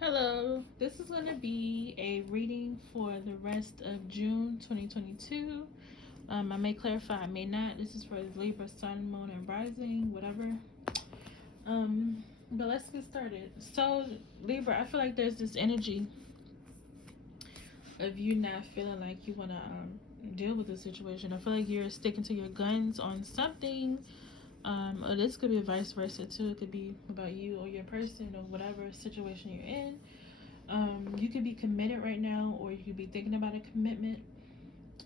Hello, this is going to be a reading for the rest of June 2022. I may clarify, I may not. This is for Libra, Sun, Moon, and Rising, whatever. But let's get started. So, Libra, I feel like there's this energy of you not feeling like you want to deal with the situation. I feel like you're sticking to your guns on something. Or this could be vice versa too. It could be about you or your person or whatever situation you're in. You could be committed right now, or you could be thinking about a commitment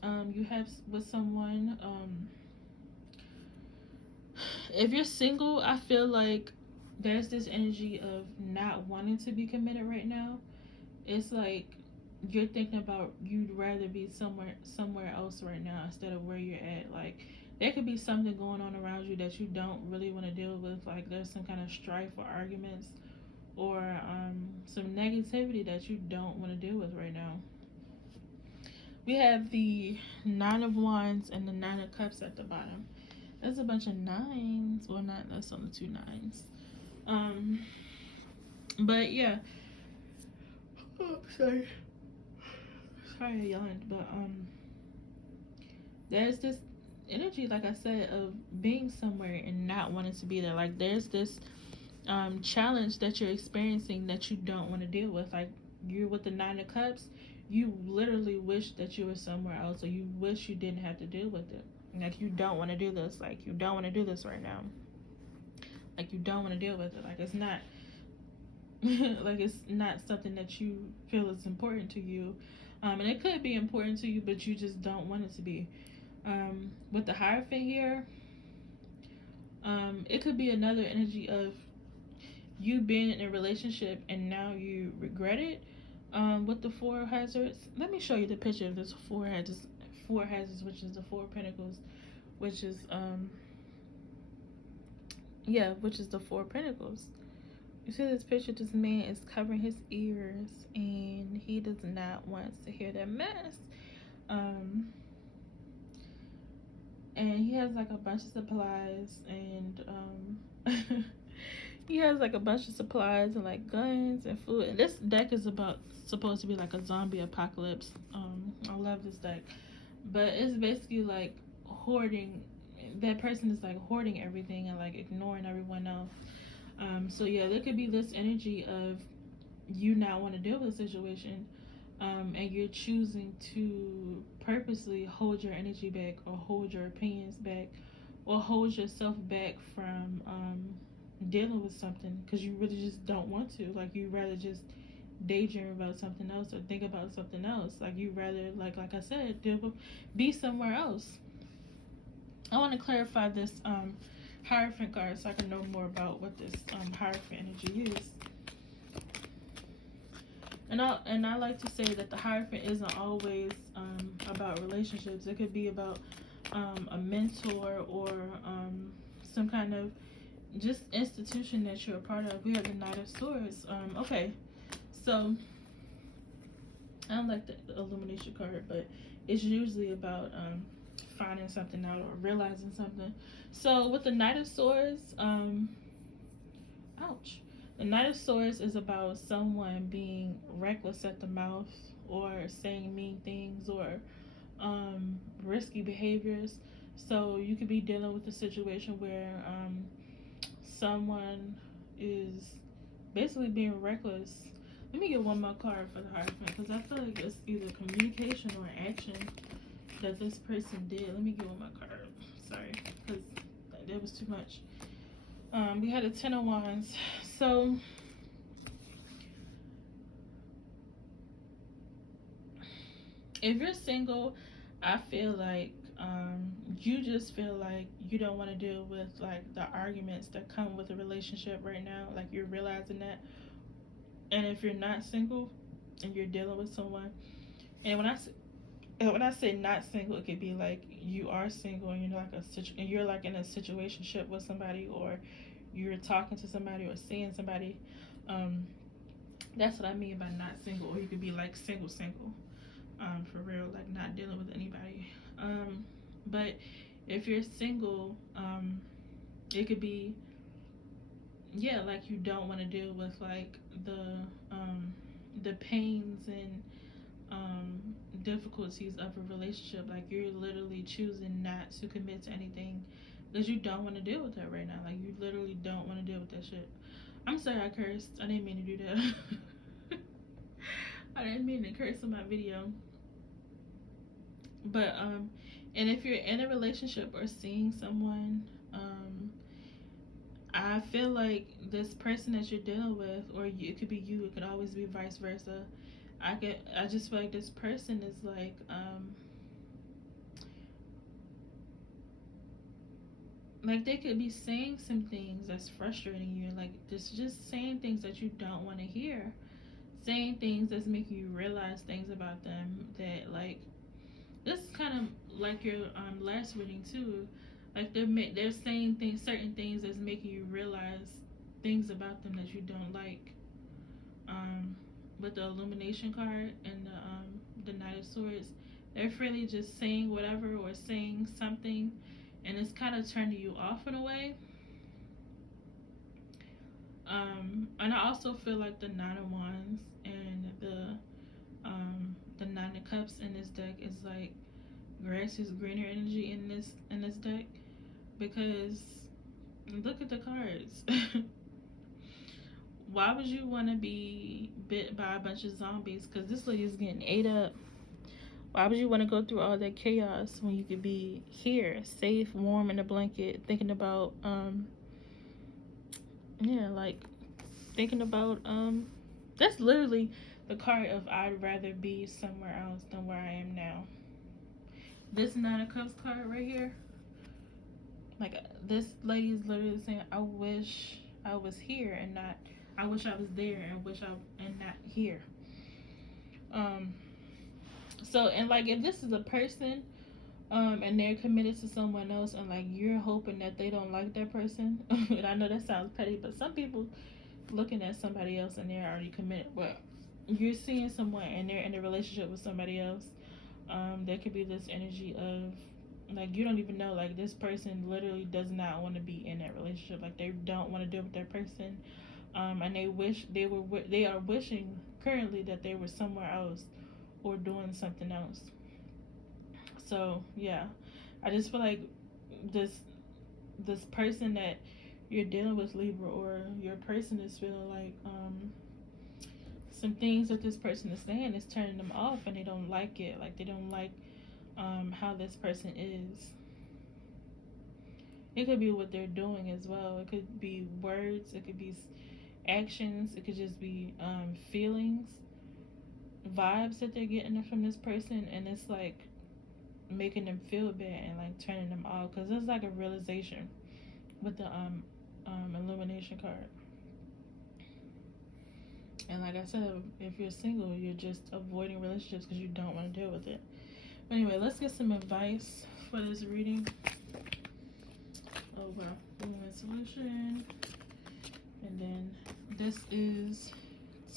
you have with someone. If you're single, I feel like there's this energy of not wanting to be committed right now. It's like you're thinking about you'd rather be somewhere else right now instead of where you're at. Like there could be something going on around you that you don't really want to deal with. Like there's some kind of strife or arguments or some negativity that you don't want to deal with right now. We have the Nine of Wands and the Nine of Cups at the bottom. There's a bunch of nines. Well, not, that's only two nines. But yeah. Oh, sorry. Sorry I yawned, but there's this energy, like I said, of being somewhere and not wanting to be there. Like there's this challenge that you're experiencing that you don't want to deal with. Like you're with the Nine of Cups, you literally wish that you were somewhere else, or you wish you didn't have to deal with it. Like you don't want to do this. Like you don't want to do this right now. Like you don't want to deal with it. Like it's not like it's not something that you feel is important to you. And it could be important to you, but you just don't want it to be. With the Hierophant here, it could be another energy of you being in a relationship and now you regret it. With the Four Hazards, let me show you the picture of this Four Hazards. Four Hazards, which is the Four of Pentacles, which is which is the Four of Pentacles. You see this picture? This man is covering his ears and he does not want to hear that mess. And he has like a bunch of supplies and he has like a bunch of supplies and like guns and food. And this deck is supposed to be like a zombie apocalypse. I love this deck, but it's basically like hoarding. That person is like hoarding everything and like ignoring everyone else. So yeah, there could be this energy of you not want to deal with the situation, and you're choosing to purposely hold your energy back or hold your opinions back or hold yourself back from dealing with something because you really just don't want to. Like you rather just daydream about something else or think about something else. Like you rather like I said, be somewhere else. I want to clarify this Hierophant card so I can know more about what this Hierophant energy is. And I like to say that the Hierophant isn't always about relationships. It could be about a mentor or some kind of just institution that you're a part of. We have the Knight of Swords. Okay, so I don't like the Illumination card, but it's usually about finding something out or realizing something. So with the Knight of Swords, ouch. The Knight of Swords is about someone being reckless at the mouth or saying mean things or risky behaviors. So you could be dealing with a situation where someone is basically being reckless. Let me get one more card for the Hierophant because I feel like it's either communication or action that this person did. Let me get one more card. Sorry, because there was too much. We had a Ten of Wands. So if you're single, I feel like you just feel like you don't want to deal with like the arguments that come with a relationship right now. Like you're realizing that. And if you're not single and you're dealing with someone, and when I say not single, it could be like you are single and you're like in a situationship with somebody, or you're talking to somebody or seeing somebody. That's what I mean by not single. Or you could be like single, for real, like not dealing with anybody. But if you're single, it could be yeah, like you don't want to deal with like the pains and um difficulties of a relationship. Like you're literally choosing not to commit to anything because you don't want to deal with that right now. Like you literally don't want to deal with that shit. I'm sorry I cursed. I didn't mean to do that. I didn't mean to curse in my video. But and if you're in a relationship or seeing someone, I feel like this person that you're dealing with, or it could be you, it could always be vice versa. I just feel like this person is like they could be saying some things that's frustrating you, like just saying things that you don't want to hear, saying things that's making you realize things about them that like this is kind of like your last reading too. Like they're saying things, certain things that's making you realize things about them that you don't like. Um, with the illumination card and the Knight of Swords, they're freely just saying whatever or saying something, and it's kind of turning you off in a way. And I also feel like the Nine of Wands and the Nine of Cups in this deck is like grass is greener energy in this deck, because look at the cards. Why would you want to be bit by a bunch of zombies? Because this lady is getting ate up. Why would you want to go through all that chaos when you could be here, safe, warm in a blanket, thinking about yeah, like thinking about that's literally the card of I'd rather be somewhere else than where I am now. This Nine of Cups card right here, like this lady is literally saying, I wish I was here and not, I wish I was there and wish I and not here. Um so, and like if this is a person and they're committed to someone else, and like you're hoping that they don't like that person, and I know that sounds petty, but some people looking at somebody else and they're already committed, but you're seeing someone and they're in a relationship with somebody else. There could be this energy of like you don't even know, like this person literally does not want to be in that relationship, like they don't want to deal with that person, and they are wishing currently that they were somewhere else or doing something else. So yeah, I just feel like this this person that you're dealing with, Libra, or your person is feeling like some things that this person is saying is turning them off, and they don't like it. Like they don't like how this person is. It could be what they're doing as well. It could be words. It could be actions. It could just be feelings, vibes that they're getting from this person, and it's like making them feel bad and like turning them off, because it's like a realization with the illumination card. And like I said, if you're single, you're just avoiding relationships because you don't want to deal with it. But anyway, let's get some advice for this reading. Oh wow, woman solution. And then this is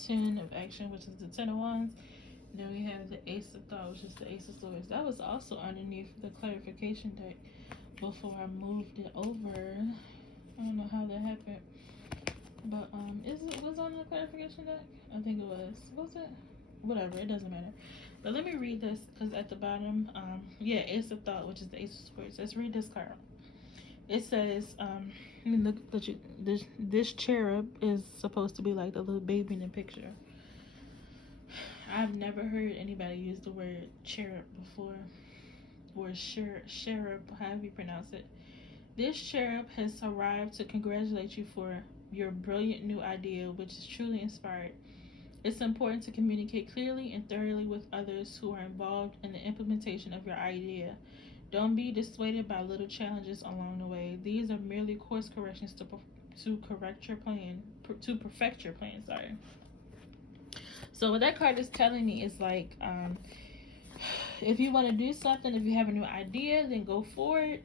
10 of action, which is the 10 of wands. And then we have the ace of thought, which is the ace of swords. That was also underneath the clarification deck before I moved it over. I don't know how that happened. But was on the clarification deck? I think it was. Was it? Whatever, it doesn't matter. But let me read this, because at the bottom, yeah, Ace of Thought, which is the Ace of Swords. Let's read this card. It says, I mean, look, this cherub is supposed to be like the little baby in the picture. I've never heard anybody use the word cherub before, or cherub, however you pronounce it. This cherub has arrived to congratulate you for your brilliant new idea, which is truly inspired. It's important to communicate clearly and thoroughly with others who are involved in the implementation of your idea. Don't be dissuaded by little challenges along the way. These are merely course corrections to correct your plan, to perfect your plan. Sorry. So what that card is telling me is like, if you want to do something, if you have a new idea, then go for it.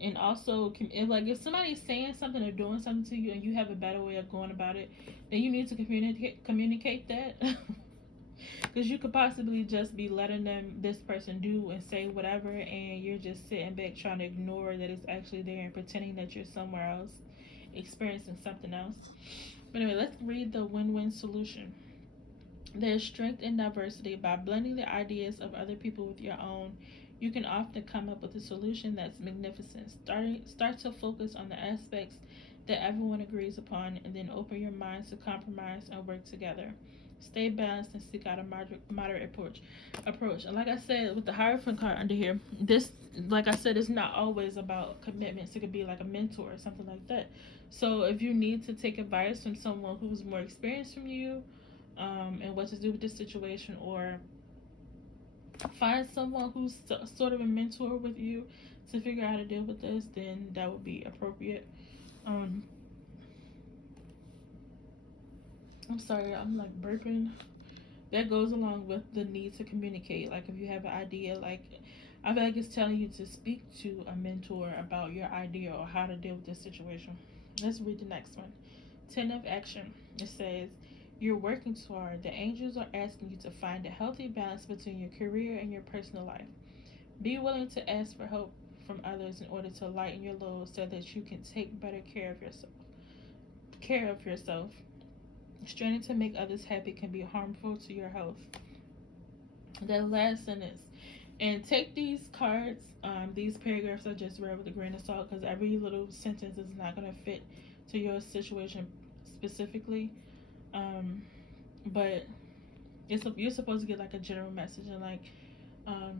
And also, if somebody's saying something or doing something to you and you have a better way of going about it, then you need to communicate that. Because you could possibly just be letting this person do and say whatever, and you're just sitting back trying to ignore that it's actually there and pretending that you're somewhere else. experiencing something else. But anyway, let's read the win-win solution. There's strength in diversity. By blending the ideas of other people with your own, you can often come up with a solution that's magnificent. Start to focus on the aspects that everyone agrees upon, and then open your minds to compromise and work together. Stay balanced and seek out a moderate approach. And like I said, with the Hierophant card under here, this, like I said, it's not always about commitments. It could be like a mentor or something like that. So if you need to take advice from someone who's more experienced from you, and what to do with this situation, or find someone who's sort of a mentor with you to figure out how to deal with this, then that would be appropriate. I'm sorry, I'm like burping. That goes along with the need to communicate. Like if you have an idea, like I feel like it's telling you to speak to a mentor about your idea or how to deal with this situation. Let's read the next one. 10 of action. It says, you're working toward. The angels are asking you to find a healthy balance between your career and your personal life. Be willing to ask for help from others in order to lighten your load so that you can take better care of yourself. Straining to make others happy can be harmful to your health. That last sentence. And take these cards, these paragraphs I just read with a grain of salt, because every little sentence is not going to fit to your situation specifically. But you're supposed to get like a general message and like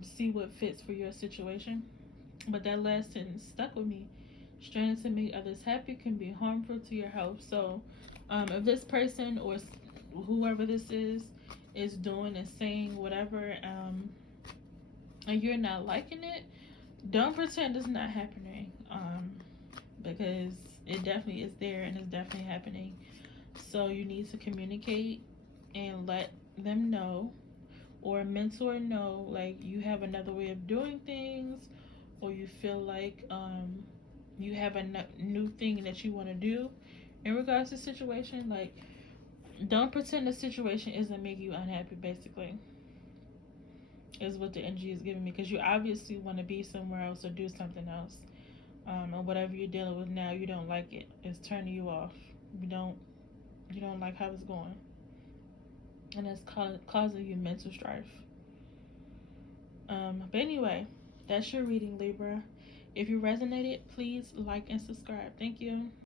see what fits for your situation. But that last sentence stuck with me. Straining to make others happy can be harmful to your health. So if this person or whoever this is doing and saying whatever, and you're not liking it, don't pretend it's not happening, because it definitely is there and it's definitely happening. So you need to communicate and let them know, or mentor know, like you have another way of doing things, or you feel like you have a new thing that you want to do in regards to the situation. Like, don't pretend the situation isn't making you unhappy, basically, is what the energy is giving me, because you obviously want to be somewhere else or do something else, and whatever you're dealing with now, you don't like it. It's turning you off. You don't like how it's going, and it's causing you mental strife. But anyway, that's your reading, Libra. If you resonated, please like and subscribe. Thank you.